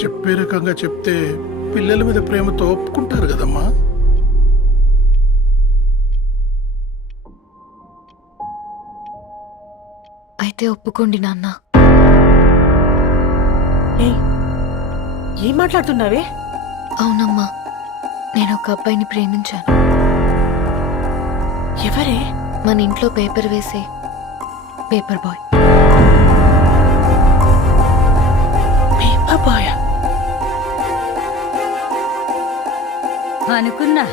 చెప్పే రకంగా చెప్తే పిల్లల మీద ప్రేమతో ఒప్పుకుంటారు కదమ్మా. అయితే ఒప్పుకోండి నాన్న. ఏం మాట్లాడుతున్నావే? అవునమ్మా, నేను ఒక అబ్బాయిని ప్రేమించాను. ఎవరే? మన ఇంట్లో పేపర్ వేసే పేపర్ బాయ్. పేపర్ బాయ్ అనుకున్నా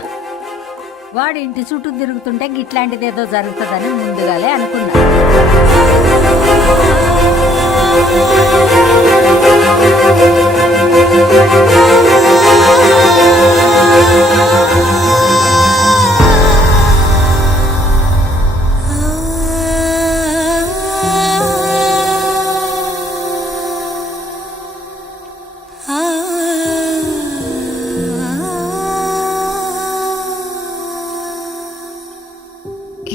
వాడి ఇంటి చుట్టూ తిరుగుతుంటే గిట్లాంటిదేదో జరుగుతుందని ముందుగాలే అనుకున్నా.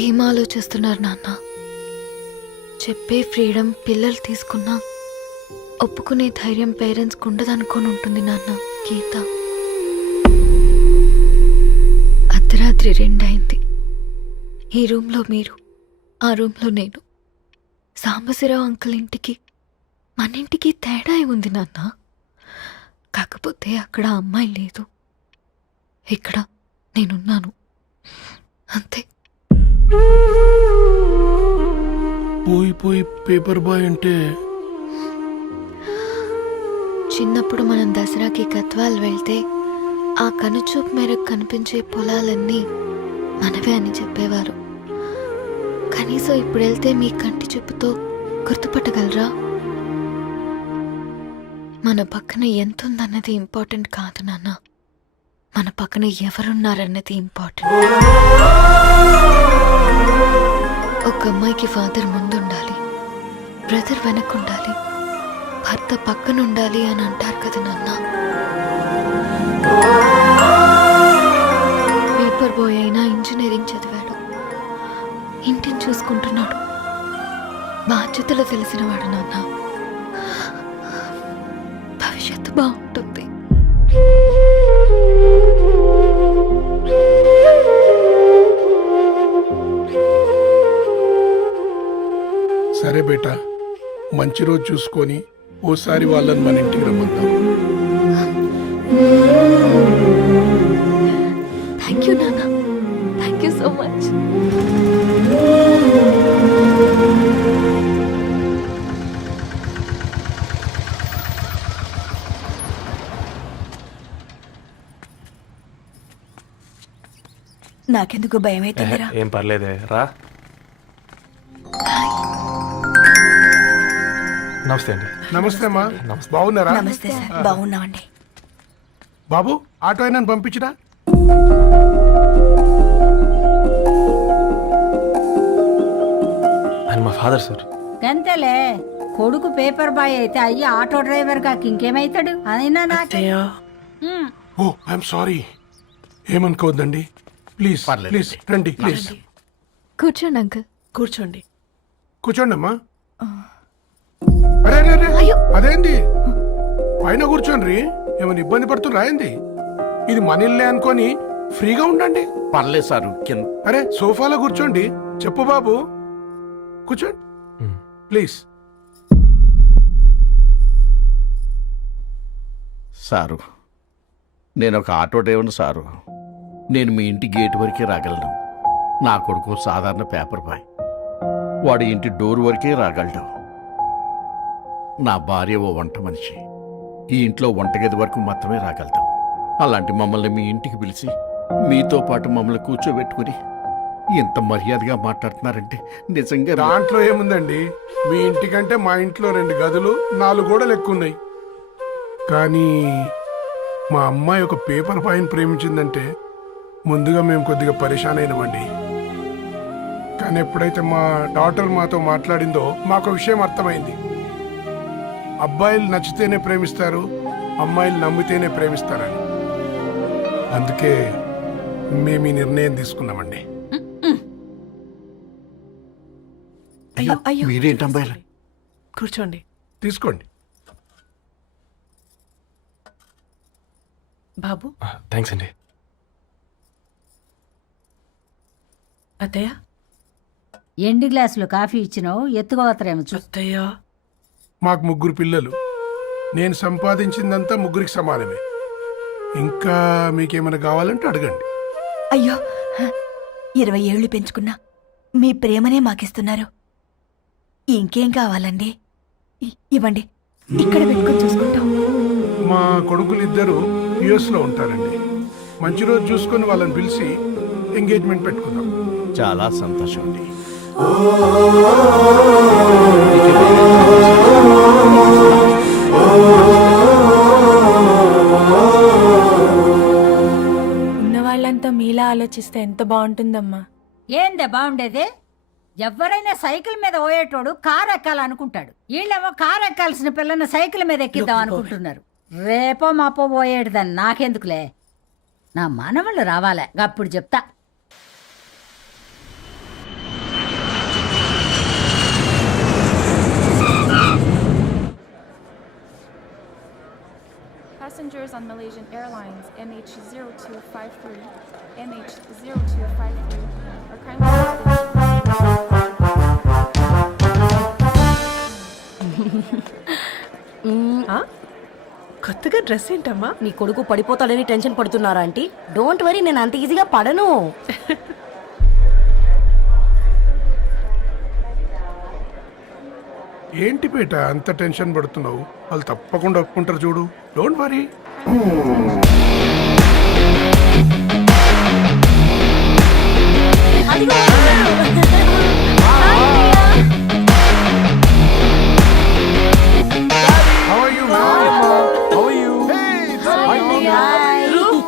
ఏం ఆలోచిస్తున్నారు నాన్న? చెప్పే ఫ్రీడమ్ పిల్లలు తీసుకున్నా ఒప్పుకునే ధైర్యం పేరెంట్స్కి ఉండదనుకొని ఉంటుంది నాన్న. గీత, అర్ధరాత్రి 2 అయింది. ఈ రూమ్లో మీరు, ఆ రూమ్లో నేను. సాంబశివరావు అంకుల్ ఇంటికి మన ఇంటికి తేడా ఉంది నాన్న. కాకపోతే అక్కడ అమ్మాయి లేదు, ఇక్కడ నేనున్నాను, అంతే. పోయి పోయి పేపర్ బాయ్ అంటే చిన్నప్పుడు మనం దసరాకి గద్వాల్ వెళ్తే ఆ కనుచూపు మేరకు కనిపించే పొలాలన్నీ మనవే అని చెప్పేవారు. కనీసం ఇప్పుడు వెళ్తే మీ కంటి చూపుతో గుర్తుపట్టగలరా? మన పక్కన ఎంతుందన్నది ఇంపార్టెంట్ కాదు నాన్న, మన పక్కన ఎవరున్నారన్నది ఇంపార్టెంట్. ఒక అమ్మాయికి ఫాదర్ ముందుండాలి, బ్రదర్ వెనకుండాలి, భర్త పక్కన ఉండాలి అని అంటారు కదా నాన్న. పేపర్ బాయ్ అయినా ఇంజనీరింగ్ చదివాడు, ఇంటిని చూసుకుంటున్నాడు, బాధ్యతలు తెలిసినవాడు నాన్న. భవిష్యత్తు బాగుంటుంది. సరే బేటా, మంచి రోజు చూసుకొని ఓసారి వాళ్ళని మన ఇంటికి రమ్మందాం. థ్యాంక్ యూ నాన్న, థ్యాంక్ యూ సో మచ్. నాకెందుకు భయం అవుతుందిరా. ఏం పర్లేదే, రా. నమస్తే అండి. నమస్తే అమ్మా. బాగున్నారా? నమస్తే సార్, బాగున్నామండి. బాబు, ఆటో అయినా పంపించినా? ఆయన మా ఫాదర్ సార్. గంతేలే, కొడుకు పేపర్ బాయ్ అయితే అయ్యి ఆటో డ్రైవర్ కాకి ఇంకేమైతాడు? అయినా నాకే ఓ, ఐఎమ్ సారీ. ఏమనుకోవద్దండి, ప్లీజ్ ప్లీజ్ రండి, ప్లీజ్ కూర్చోండి అంకుల్. కూర్చోండి. కూర్చోండి అమ్మా. అరే అరే అరే, అదేంది పైన కూర్చోండి? ఏమైనా ఇబ్బంది పడుతున్నా ఏంది? ఇది మన ఇల్లే అనుకొని ఫ్రీగా ఉండండి. పర్లేదు సారు. అరే సోఫాలో కూర్చోండి. చెప్పు బాబు, కూర్చోండి ప్లీజ్. సారు, నేను ఒక ఆటో డ్రైవర్ని సారు. నేను మీ ఇంటి గేట్ వరకే రాగలను. నా కొడుకు సాధారణ పేపర్ బాయ్, వాడి ఇంటి డోర్ వరకే రాగలడు. నా భార్య ఓ వంట మనిషి, ఈ ఇంట్లో వంటగది వరకు మాత్రమే రాగలుగుతాం. అలాంటి మమ్మల్ని మీ ఇంటికి పిలిచి మీతో పాటు మమ్మల్ని కూర్చోబెట్టుకుని ఎంత మర్యాదగా మాట్లాడుతున్నారంటే నిజంగా. దాంట్లో ఏముందండి, మీ ఇంటికంటే మా ఇంట్లో 2 గదులు 4 గోడలు ఎక్కువ ఉన్నాయి. కానీ మా అమ్మాయి ఒక పేపర్ బాయ్ని ప్రేమించిందంటే ముందుగా మేము కొద్దిగా పరేషాన్ అయినామండి. కానీ ఎప్పుడైతే మా డాటర్ మాతో మాట్లాడిందో మాకు విషయం అర్థమైంది. అబ్బాయిలు నచ్చితేనే ప్రేమిస్తారు, అమ్మాయిలు నమ్మితేనే ప్రేమిస్తారని. అందుకే మేము ఈ నిర్ణయం తీసుకున్నామండి. అయ్యో అయ్యో, మీరేంటి అమ్మాయిలు? కూర్చోండి. తీసుకోండి. బాబు థ్యాంక్స్ అండి. అత్తయ్య ఎండి గ్లాసులో కాఫీ ఇచ్చినావు ఎత్తుకోవతరేమో చూ. అత్తయ్య మాకు 3 పిల్లలు. నేను సంపాదించిందంతా 3కి సమానమే. ఇంకా మీకేమైనా కావాలంటే అడగండి. అయ్యో 20 ఏళ్ళు పెంచుకున్నా మీ ప్రేమనే మాకిస్తున్నారు. ఇంకేం కావాలండి? ఇవ్వండి, ఇక్కడ పెట్టుకొని చూసుకుంటాం. మా కొడుకులు ఇద్దరు యుఎస్లో ఉంటారండి. మంచి రోజు చూసుకొని వాళ్ళని పిలిచి ఎంగేజ్మెంట్ పెట్టుకుందాం. చాలా సంతోషం అండి. ఉన్న వాళ్ళంతా మీలా ఆలోచిస్తే ఎంత బాగుంటుందమ్మా. ఏందే బాగుండేది? ఎవరైనా సైకిల్ మీద పోయేటోడు కారు ఎక్కాలనుకుంటాడు. వీళ్ళేమో కారు ఎక్కాల్సిన పిల్లని సైకిల్ మీద ఎక్కిద్దాం అనుకుంటున్నారు. రేపో మాపో పోయేటిదని నాకెందుకులే, నా మనవళ్ళు రావాలే అప్పుడు చెప్తా. Passengers on Malaysian Airlines MH0253, MH0253 are kindly కొత్తగా డ్రెస్ ఏంటమ్మా? నీ కొడుకు పడిపోతాడని టెన్షన్ పడుతున్నారా ఆంటీ? డోంట్ వరీ, నేను అంత ఈజీగా పడను. ఏంటి పేట అంత టెన్షన్ పడుతున్నావు? వాళ్ళు తప్పకుండా ఒప్పుకుంటారు చూడు. Don't worry. How are you, ma'am? How are you?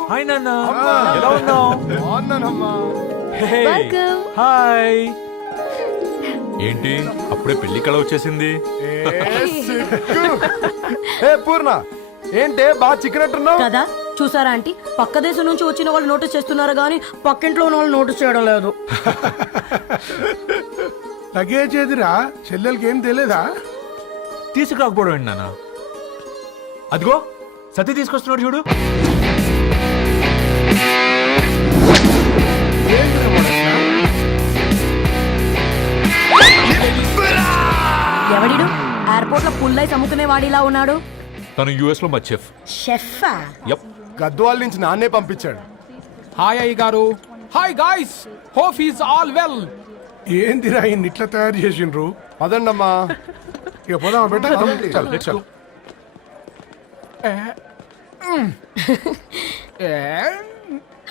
Hi నాన్న, ఎలా ఉన్నావు? హాయ్. ఏంటి అప్పుడే పెళ్లి కళ వచ్చేసింది? పూర్ణ ఏంటే బాగా చిక్కినట్టున్నావు కదా చూసారా ఆంటీ, పక్క దేశం నుంచి వచ్చిన వాళ్ళు నోటీస్ చేస్తున్నారు కానీ పక్కింట్లో ఉన్న వాళ్ళు నోటీస్ చేయడం లేదు. లగేజ్ ఏదిరా? చెల్లెలకి ఏం తెలియదా? తీసుకురాకపోవడం ఏంటి నాన్న? అదిగో సతీ తీసుకొస్తున్నాడు చూడు. ఎవడిడు ఎయిర్పోర్ట్ లో పుల్లైస్ అమ్ముకునే వాడిలా ఉన్నాడు? తను యుఎస్ లో మా చెఫ్. షెఫా? యప్. గద్వాల నుంచి నాన్నే పంపించాడు. హాయ్ అయ్య గారు. Hi guys, hope is all well. ఏందిరా ఇన్ని ఇట్లా తయారు చేసిండ్రు? పదండమ్మా. ఇక పోదామా బెట్ట? చల్.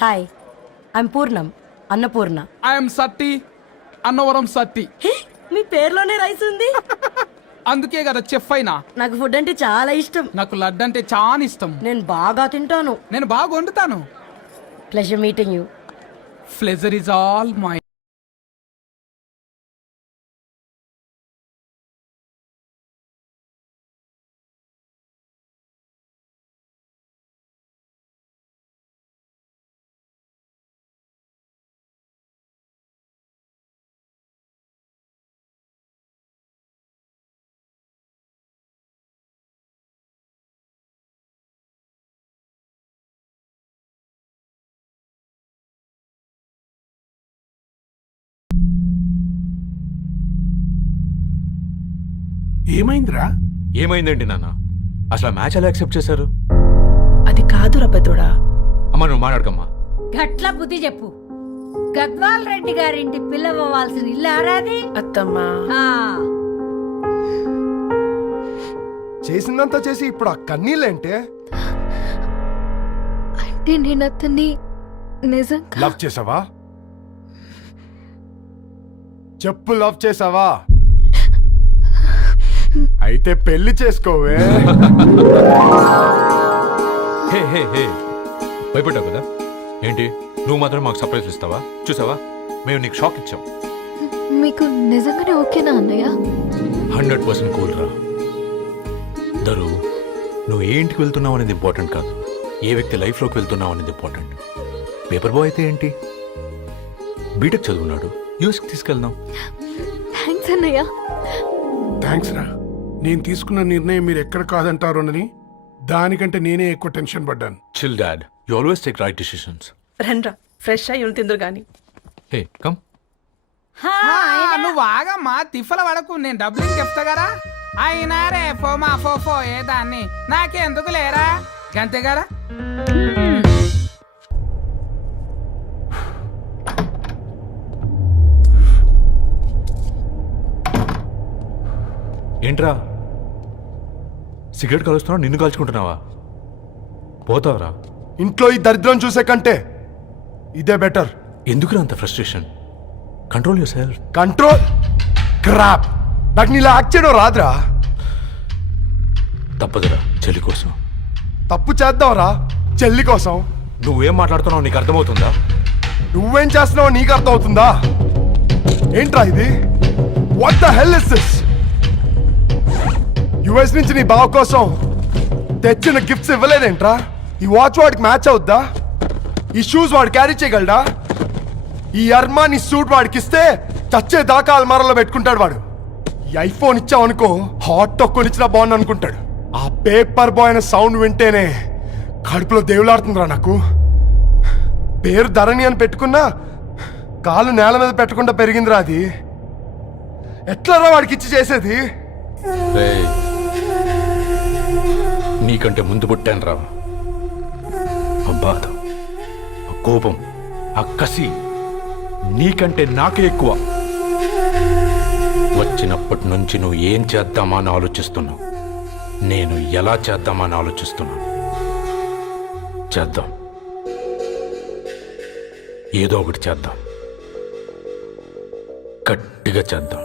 హాయ్, ఐఎమ్ పూర్ణం, అన్నపూర్ణ. ఐఎమ్ సత్తి, అన్నవరం సత్తి. మీ పేరులోనే రైస్ ఉంది. అందుకే కదా చెఫ్ అయినా. నాకు ఫుడ్ అంటే చాలా ఇష్టం. నాకు లడ్డు అంటే చాలా ఇష్టం. నేను బాగా తింటాను. నేను బాగా వండుతాను. Pleasure meeting you. Pleasure is all my. ఏమైందిరా? ఏమైందేంటి నాన్న? అసలు మ్యాచ్ ఎలా యాక్సెప్ట్ చేశారు? అది కాదు రబ్బతోడా. అమ్మ నువ్వు మాట్లాడకమ్మా. గట్ల బుద్ధి చెప్పు. గద్వాల్ రెడ్డి గారింటి పిల్లవ్వాల్సిన ఇల్లు ఆరాది. అత్తమ్మా ఆ, చేసిందంతా చేసి ఇప్పుడు ఆ కన్నీళ్ళేంటే? అంటే నేను అతన్ని నిజంగా లవ్ చేసావా? చెప్పు, లవ్ చేసావా? అయితే పెళ్లి చేసుకోవే. హే హే హే, భయపడ్డావు కదా? ఏంటి నువ్వు మాత్రం మాకు సర్ప్రైజ్ ఇస్తావా? చూసావా, మేము నీకు షాక్ ఇచ్చాం. మీకు నిజంగానే ఓకేనా అన్నయ్య? 100% కూల్ రా. దరు, నువ్వు ఏ ఇంటికి వెళ్తున్నావు అనేది ఇంపార్టెంట్ కాదు, ఏ వ్యక్తి లైఫ్లోకి వెళ్తున్నావు అనేది ఇంపార్టెంట్. పేపర్ బాయ్ అయితే ఏంటి, బీటెక్ చదువున్నాడు, యూఎస్కి తీసుకెళ్దాం. థ్యాంక్స్ అన్నయ్య. థ్యాంక్స్ రా. నేను తీసుకున్న నిర్ణయం మీరు ఎక్కడ కాదంటారోనని దానికంటే నేనే ఎక్కువ టెన్షన్ పడ్డాను. Chill dad. You always take right decisions. రండ్రా ఫ్రెష్ అయ్యి ఉండి తిందురు గాని. Hey come. నువ్వు ఆగమ్మా, తిఫల పడకు, నేను డబ్బులు చెప్తా కదా. అయినా రే ఫో ఏ దాన్ని నాకెందుకు లేరా గంతే కదా. ఏంట్రా సిగరెట్ కలుస్తున్నావు, నిన్ను కాల్చుకుంటున్నావా? పోతావరా? ఇంట్లో ఈ దరిద్రం చూసే కంటే ఇదే బెటర్. ఎందుకురా అంత frustration? Control your self. Control crap. నాకు నీలా యాక్ట్ చేయడం రాదురా. తప్పదురా చెల్లి కోసం. తప్పు చేద్దాంరా చెల్లి కోసం. నువ్వేం మాట్లాడుతున్నావు నీకు అర్థమవుతుందా? నువ్వేం చేస్తున్నావో నీకు అర్థం అవుతుందా? ఏంట్రా ఇది? What the hell is this? US నుంచి నీ బావ కోసం తెచ్చిన గిఫ్ట్స్ ఇవ్వలేదేంట్రా? ఈ వాచ్ వాడికి మ్యాచ్ అవుద్దా? ఈ షూస్ వాడు క్యారీ చేయగలడా? ఈ అర్మానీ సూట్ వాడికి ఇస్తే చచ్చే దాకా అల్మారాలో పెట్టుకుంటాడు వాడు. ఈ ఐఫోన్ ఇచ్చావనుకో హాట్ టాక్ కొనిచ్చినా బాగుంది అనుకుంటాడు. ఆ పేపర్ బాయ్ అనే సౌండ్ వింటేనే కడుపులో దేవులాడుతుందిరా నాకు. పేరు ధరణి అని పెట్టుకున్నా కాలు నేల మీద పెట్టకుండా పెరిగిందిరా అది. ఎట్లరా వాడికి ఇచ్చి చేసేది? నీకంటే ముందు పుట్టాను రా. ఆ బాధ, ఆ కోపం, ఆ కసి నీకంటే నాకే ఎక్కువ. వచ్చినప్పటి నుంచి నువ్వు ఏం చేద్దామా అని ఆలోచిస్తున్నావు, నేను ఎలా చేద్దామా అని ఆలోచిస్తున్నాను. చేద్దాం, ఏదో ఒకటి చేద్దాం, గట్టిగా చేద్దాం.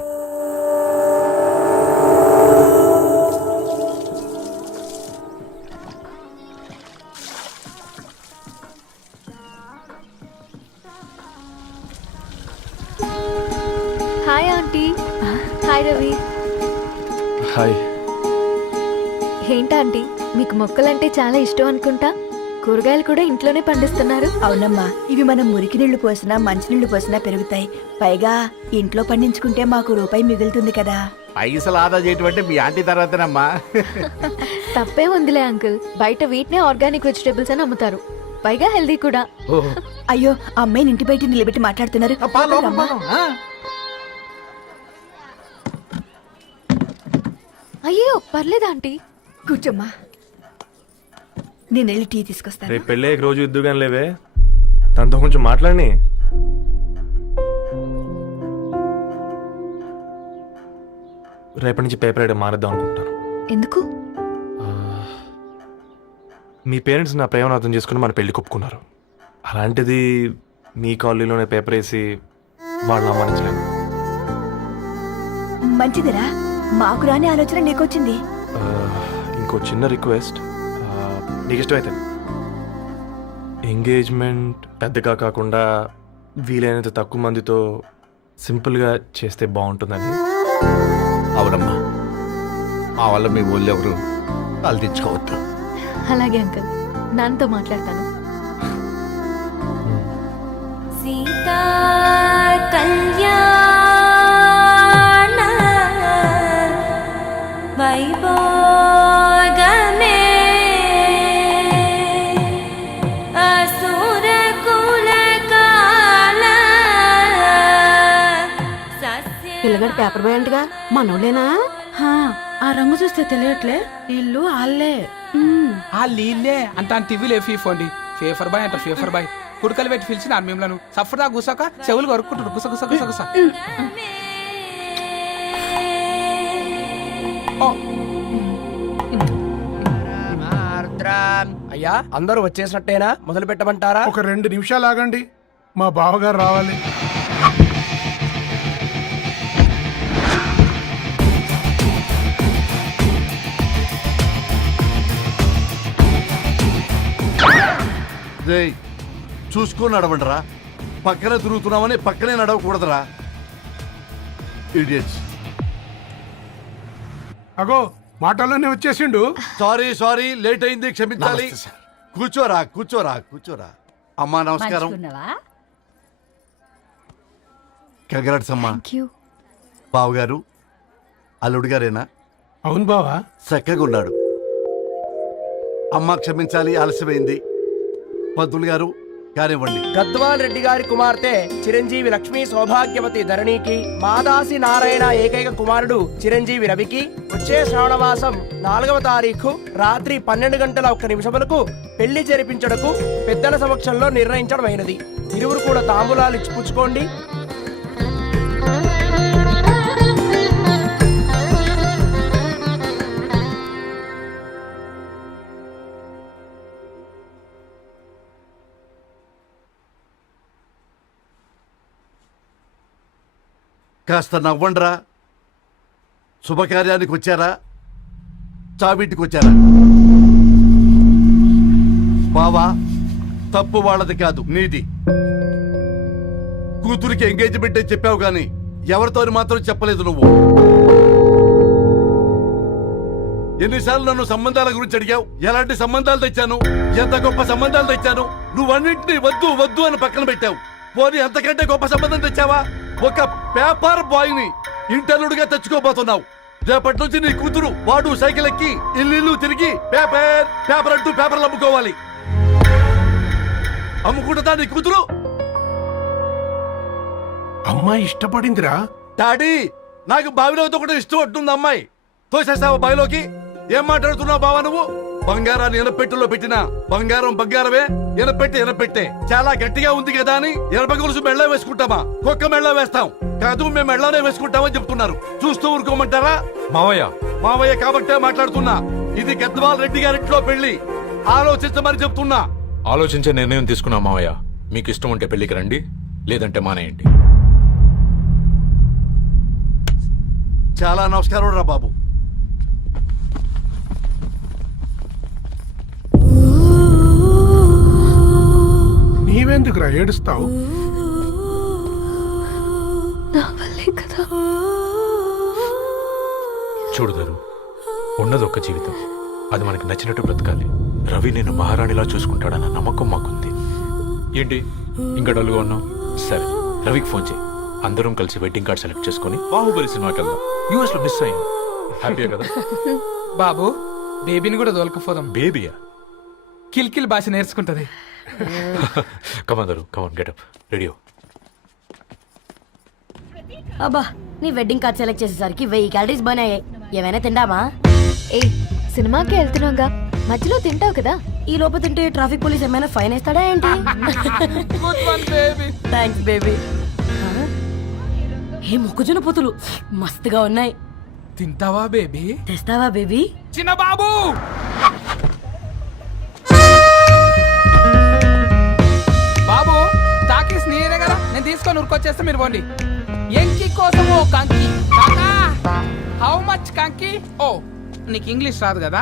Hi aunty. Hi Ravi. Hi. ఏంటంటీ మీకు మొక్కలంటే చాలా ఇష్టం అనుకుంటా. కూరగాయలు కూడా ఇంట్లోనే పండిస్తున్నారు. అవునమ్మా, ఇవి మనం మురికి నీళ్లు పోసినా మంచినీళ్లు పోసినా పెరుగుతాయి. పైగా ఇంట్లో పండించుకుంటే మాకు రూపాయి మిగులుతుంది కదా. పైసలు ఆదా చేయటం అంటే మీ ఆంటీ తర్వాతనమ్మా. తప్పే ఉందిలే అంకుల్, బయట వీటినే ఆర్గానిక్ వెజిటేబుల్స్ అని అమ్ముతారు, పైగా హెల్దీ కూడా. అయ్యో, ఆ అమ్మాయిని ఇంటి బయట నిలబెట్టి మాట్లాడుతున్నారు. రమ్మా. అయ్యో పర్లేదు ఆంటీ. కూర్చోమ్మా, నేను వెళ్ళి టీ తీసుకొస్తాను. రేపు పెళ్ళే రోజు ఇద్దుగాని లేవే, తనతో కొంచెం మాట్లాడి. రేపటి నుంచి పేపర్ రైడ్ మానేద్దాం అనుకుంటాను. ఎందుకు? మీ పేరెంట్స్ నా ప్రేమను అర్థం చేసుకుని మన పెళ్లి కొప్పుకున్నారు. అలాంటిది మీ కాలనీలోనే పేపర్ వేసి వాళ్ళని అవమానించలేము. మంచిదిరా, మాకు రాని ఆలోచన నీకొచ్చింది. ఇంకో చిన్న రిక్వెస్ట్, నీకు ఇష్టమైతే ఎంగేజ్మెంట్ పెద్దగా కాకుండా వీలైనంత తక్కువ మందితో సింపుల్గా చేస్తే బాగుంటుందని. అవునమ్మా, మా వల్ల మీ ఊళ్ళో ఎవరు వాళ్ళు తెచ్చుకోవద్దు. అలాగే అంకుల్, నాన్నతో మాట్లాడతాను. సీతా కళ్యాణ వైభోగమే అసుర కుల కాల పిల్లగాడు పేపర్ బాయ్ అంటగా మనోళ్ళేనా? ఆ రంగు చూస్తే తెలియట్లే. ఇల్లు ఆళ్ళే. ఆ లీల్లే అంత టీవీలో ఫీఫోండి. ఫేఫర్ బాయ్ అంట, ఫేఫర్ బాయ్. కుడుకలు పెట్టి పిలిచిన మిమ్మల్ని సఫర్దా గుసక చెవులు కొరుక్కుంటారు. గుస గుస గుస గుస. అయ్యా, అందరూ వచ్చేసినట్టేనా? మొదలు పెట్టమంటారా? ఒక 2 నిమిషాలు ఆగండి, మా బావగారు రావాలి. చూసుకొని నడవండిరా. పక్కనే తిరుగుతున్నామని పక్కనే నడవకూడదురా. ఇడియట్స్. అగో మాటల్లోనే వచ్చేసిండు. సారీ లేట్ అయింది, క్షమించాలి. కూర్చోరా కూర్చోరా కూర్చోరా. అమ్మా నమస్కారం. మంచుకున్నావా? కంగ్రాట్స్ అమ్మా. Thank you. బావగారు అల్లుడు గారేనా? అవును బావా. చక్కగా ఉన్నాడు. అమ్మ క్షమించాలి, ఆలస్యమైంది. పంతులు గారు కానివ్వండి. గద్వాల్ రెడ్డి గారి కుమార్తె చిరంజీవి లక్ష్మీ సౌభాగ్యవతి ధరణికి, మాదాసి నారాయణ ఏకైక కుమారుడు చిరంజీవి రవికి వచ్చే శ్రావణమాసం 4వ తారీఖు రాత్రి 12:01 పెళ్లి జరిపించడకు పెద్దల సమక్షంలో నిర్ణయించడమైనది. ఇరువురు కూడా తాంబూలాలు ఇచ్చి పుచ్చుకోండి. కాస్త నవ్వండ్రా. శుభకార్యానికి వచ్చారా, చావింటికి వచ్చారా? బావా, తప్పు వాళ్ళది కాదు, నీది. కూతురికి ఎంగేజ్మెంట్ అని చెప్పావు గాని ఎవరితో మాత్రం చెప్పలేదు నువ్వు. ఎన్నిసార్లు నన్ను సంబంధాల గురించి అడిగావు? ఎలాంటి సంబంధాలు తెచ్చాను, ఎంత గొప్ప సంబంధాలు తెచ్చాను. నువ్వన్నింటినీ వద్దు వద్దు అని పక్కన పెట్టావు. పోనీ అంతకంటే గొప్ప సంబంధం తెచ్చావా? ఒక పేపర్ బాయ్ ని ఇంటర్లుడిగా తెచ్చుకోబోతున్నావు. రేపటి నుంచి నీ కూతురు వాడు సైకిల్ ఎక్కి ఇల్లు తిరిగి పేపర్ పేపర్ అంటూ పేపర్లు అమ్ముకోవాలి. అమ్ముకుంటుందా నీ కూతురు? అమ్మాయి ఇష్టపడిందిరా. డాడీ, నాకు బావిలో కూడా ఇష్టం ఉంటుంది. అమ్మాయి తోసేస్తావా బావిలోకి? ఏం మాట్లాడుతున్నావు బావా నువ్వు? బంగారాన్ని ఎనపెట్టులో పెట్టినా బంగారం బంగారమే, ఎనపెట్టే చాలా గట్టిగా ఉంది కదా అని ఎనప గొలుసు మెళ్ళ వేసుకుంటామా? కుక్క మెళ్ళ వేస్తాం కాదు, మేము మెళ్ళనే వేసుకుంటామని చెప్తున్నారు. చూస్తూ ఊరుకోమంటారా? మావయ్య కాబట్టే మాట్లాడుతున్నా. ఇది గద్వాల్ రెడ్డి గారింట్లో పెళ్లి, ఆలోచించమని చెప్తున్నా. ఆలోచించే నిర్ణయం తీసుకున్నా మావయ్య. మీకు ఇష్టం ఉంటే పెళ్లికి రండి, లేదంటే మానేయండి. చాలా నమస్కారం రా బాబు. నీవెందుకురా ఏడుస్తావు? నా వల్లే కదా. చూడుదారు, ఉన్నది ఒక్క జీవితం, అది మనకి నచ్చినట్టు బ్రతకాలి. రవి నేను మహారాణిలా చూసుకుంటాడన్న నమ్మకం మాకుంది. ఏంటి ఇంకా డల్గా ఉన్నావు? సరే, రవికి ఫోన్ చేయి. అందరం కలిసి వెడ్డింగ్ కార్డ్ సెలెక్ట్ చేసుకుని బాహుబలి సినిమాకి వెళ్దాం. యూఎస్ లో మిస్ అయ్యాం. హ్యాపీయా కదా? బాబు, బేబీని కూడా దొరకపోదాం. బేబీయా? కిల్ భాష నేర్చుకుంటది. కమాందరు, కమాన్, గెటప్, రెడీ. అబ్బా, నీ వెడ్డింగ్ కార్డ్ సెలెక్ట్ చేసేసరికి 1000 క్యాలరీస్ బర్న్ అయ్యాయి. ఏమైనా తిండామా? ఏ సినిమాకి వెళ్తున్నాగా, మధ్యలో తింటావు కదా. ఈ లోపు తింటే ట్రాఫిక్ పోలీస్ ఏమైనా ఫైన్ వేస్తాడా ఏంటి? Thanks baby. ఏ మొక్కజొన్న పొతులు మస్తుగా ఉన్నాయి. తింటావా బేబీ? తెస్తావా బేబీ? చిన్న బాబు, బాబు తాకీస్ నేనే కదా, నేను తీసుకొని ఉరికొచ్చేస్తే మీరు పోండి. ఎంకి కోసము కంకి. హౌ మచ్ కంకి? ఓ, నీకు ఇంగ్లీష్ రాదు కదా?